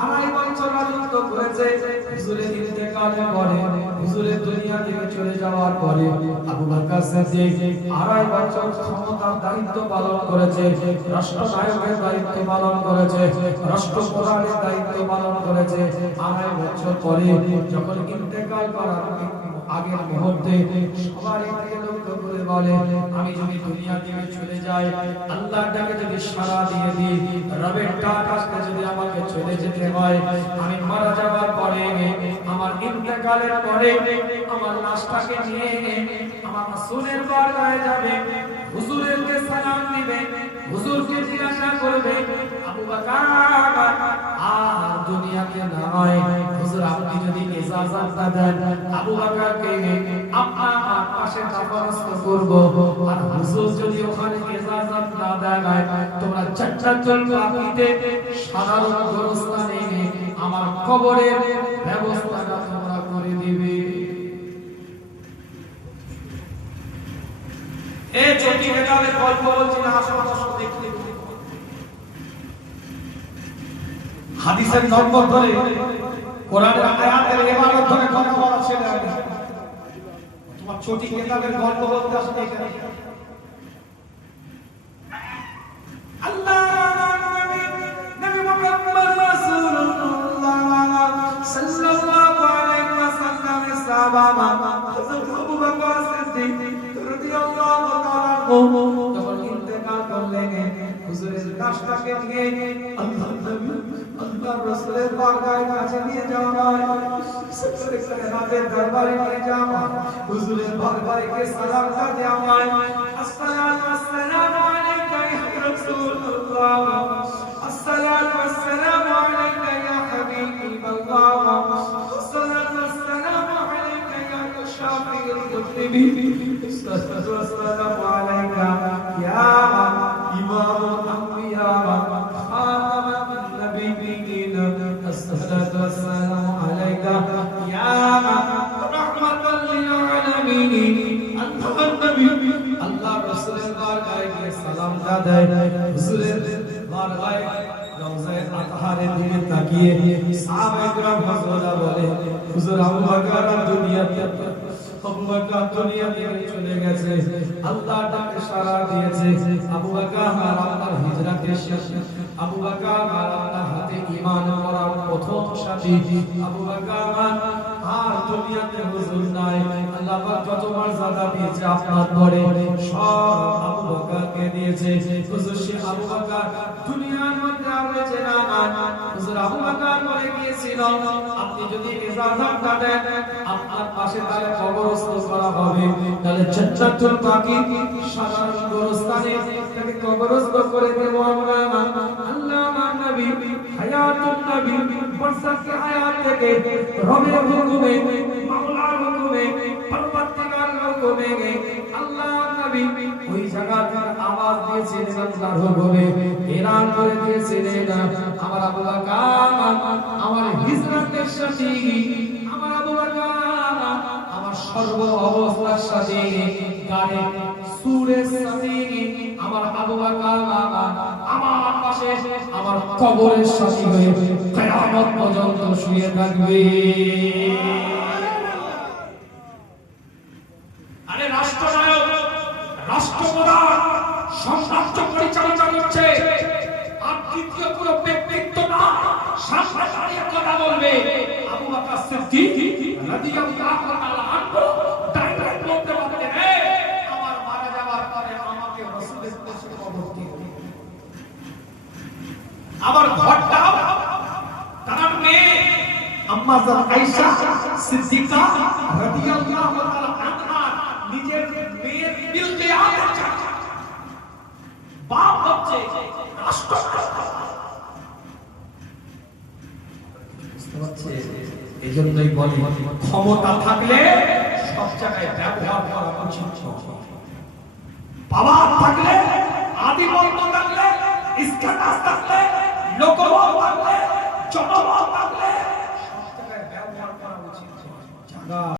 আড়াই বছর রাজত্ব করেছে। হুজুরের ইন্তেকালের পরে হুজুরের দুনিয়া থেকে চলে যাওয়ার পরে আবু বকর সিদ্দিক আড়াই বছর ক্ষমতার দায়িত্ব পালন করেছে রাষ্ট্রনায়কের দায়িত্ব পালন করেছে রাষ্ট্রপ্রধানের দায়িত্ব পালন করেছে। আড়াই বছর পরে যখন ইন্তেকাল করার আগের মুহূর্তে সবার থেকে লক্ষ্য করে বলে, আমি যদি দুনিয়া থেকে চলে যাই আল্লাহর ডাকে যদি সাড়া দিয়ে দিই, রবের ডাক আসতে যদি আমাকে চলে যেতে হয়, আমি মারা যাওয়ার পরে আমার ইন্তেকালের পরে আমার লাশটাকে নিয়ে আমার রাসূলের বাড়ি যাবে, হুজুরকে সালাম দিবে, হুজুরকে জিজ্ঞাসা করবে, আবু বকর, আর দুনিয়াতে না হয় হুজুর, আপনি যদি ইজাজত দেন, আবু বকরকে আপনার পাশে তাফারস্ত করব। আর হুজুর যদি ওখানে ইজাজত না দেন তোমরা চারটার বাকিতে সাধারণ গোরস্থানে আমার কবরের করে দিবে মেটালের হাদিসের নম্বর ধরে ধরে কথা বলা তোমার ছোটি কিতাবের গল্প বলতে আসলে লাশটাকে নিয়ে আল্লাহ নবী আল্লাহ রাসূলের বারগাহের কাছে নিয়ে যাওয়া হয় সরকারে কায়নাতের দরবারে নিয়ে যাওয়া হয় হুজুরের বারগাহে সালামটা দেওয়া হয় আসসালাতু ওয়াসসালামু আলাইকা ইয়া রাসূলুল্লাহ আসসালাতু ওয়াসসালামু আলাইকা ইয়া হাবিবাল্লাহ আসসালাতু ওয়াসসালামু আলাইকা ইয়া শাফিউল মুসলিমিন আসসালাতু ওয়াসসালামু দেয় হুজুরের বারগাহে রওজায়ে আতহারে দিকে তাকিয়ে সাহাবায়ে کرام হযরতরা বলে হুজুর আবু বকর দুনিয়াতে আবু বকর দুনিয়া থেকে চলে গেছে আল্লাহ তাকে সারা দিয়েছে আবু বকর আর আল্লাহর হিজরতের শেষ আবু বকর আর আবু বকর আর দুনিয়াতে হুজুর নাই। আল্লাহ পাক যত মর্যাদা দিয়েছে, আপনার পরে সব আবু বকরকে দিয়েছে। হুজুর, সে আবু বকর দুনিয়ার মধ্যে রয়েছে না না হুজুর আবু বকর মরে গিয়েছিল। আপনি যদি ইজাজত না দেন, আপনার পাশে তার কবরস্থ করা হবে। তাহলে চচ্চাচল বাকি সাধারণ গোরস্থানে তাকে কবরস্থ করে দেব আমরা। আল্লাহ আমার নবী হায়াতুন নবী বরসাকে হায়াত থেকে রবের হুকুমে, মাওলার হুকুমে, পরবর্তীকার হুকুমে আল্লাহ নবী ওই জায়গাটার আওয়াজ দিয়েছিলেন আল্লাহর হুকুমে, এলান করে দিয়েছিলেন আমার আবু বকর, আমার হিজরতের সাথে, আমার আবু বকর, আমার সর্ব অবস্থার সাথে গানে সুরের সাথে, আমার আবু বকর আমার পাশে, আমার কবরের সাথী হয়ে কিয়ামত পর্যন্ত শুয়ে থাকবে। করছে। আর কথা বলবে। আবু বকর সিদ্দিক রাদিয়াল্লাহু তাআলা আনহু ডাইরেক্ট বলতে পারতেন এই আমার মারা যাওয়ার পরে আমাকে রাসূলের কাছে কবর দিও আবার ঘরটা, তার মেয়ে আম্মা জান আয়েশা, সিদ্দিকা রাদিয়াল্লাহু আনহা নিজের মেয়ের বিলকে আগে বাপ হচ্ছে রাষ্ট্র এই জন্যই বলি, ক্ষমতা থাকলে সব জায়গায় ব্যবহার করা উচিত পাওয়ার থাকলে আদিবর্গ থাকলে, স্ট্যাটাস থাকলে লোকবল বাড়লে জনবল বাড়লে সব জায়গায় ব্যবহার করা উচিত